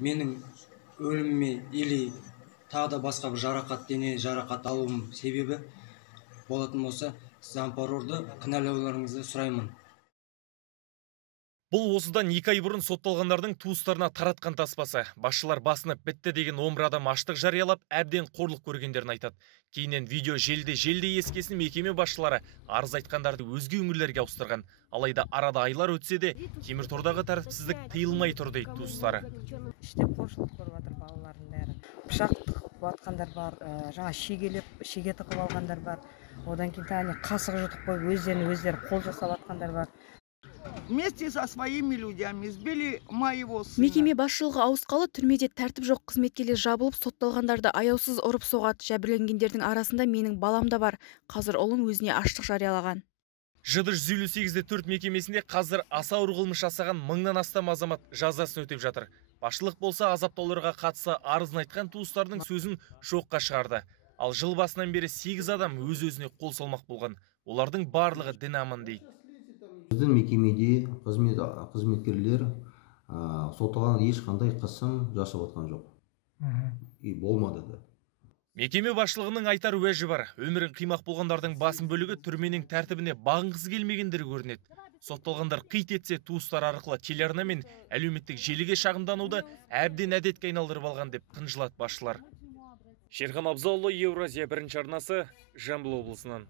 менің өліміме или тағы да басқа бір жарақат, дене жарақат алуым себебі болатын болса, заң прокурорды кінәлауларыңызды сұраймын. Бұл осыдан 2 ай бұрын сотталғандардың туыстарына таратқан таспасы. Басшылар басынып бітті деген 11 адам аштық жариялап, әбден қорлық көргендерін айтады. Кейіннен видео желіде ескесін мекеме басшылары арыз айтқандарды өзге өңірлерге ауыстырған. Алайда арада айлар өтсе де, Теміртордағы тәртіпсіздік тыйылмай тұр дейді туыстары. Іште қошылық көріп жатыр балалардың бәрі. Пышақ тығып атқандар бар, жаңа шеге тығып алғандар бар. Одан кейін тағы қасық жұтып қойып өздері қол жасап атқандар бар. Вместе со своими людьми сбили моего сына. Мекеме басшылығы ауысқалы түрмеде тәртіп жоқ қызметкерлер жабылып, сотталғандарды аяусыз ұрып соғады. Жәбірленгендердің арасында менің балам да бар. Қазір ұлым өзіне аштық жариялаған. ЖД 158-де 4 мекемесінде қазір аса ауыр қылмыс жасаған 1000-нан астам азамат жазасын өтеп жатыр. Басшылық болса азаптауларға қатысы арызын айтқан туыстардың сөзін жоққа шығарды. Ал жыл басынан бері 8 адам өз-өзіне қол салмақ болған. Олардың барлығы дін аман дейді. Біздің мекемеде қызметкерлер сотталған ешқандай қысым жасап отқан жоқ. И болмады да. Мекеме басшылығының айтар уәжі бар. Өмірін қимақ болғандардың басым бөлігі түрменің тәртібіне бағынғысы келмегендер көрінеді. Сотталғандар қит етсе туыстар арқылы телеарна мен әлеуметтік желіге шағымдануды әбден әдетке айналдырып алған деп қынжылады басшылар. Шерхан Абзалұлы, Еуразия бірінші арнасы, Жамбыл облысынан.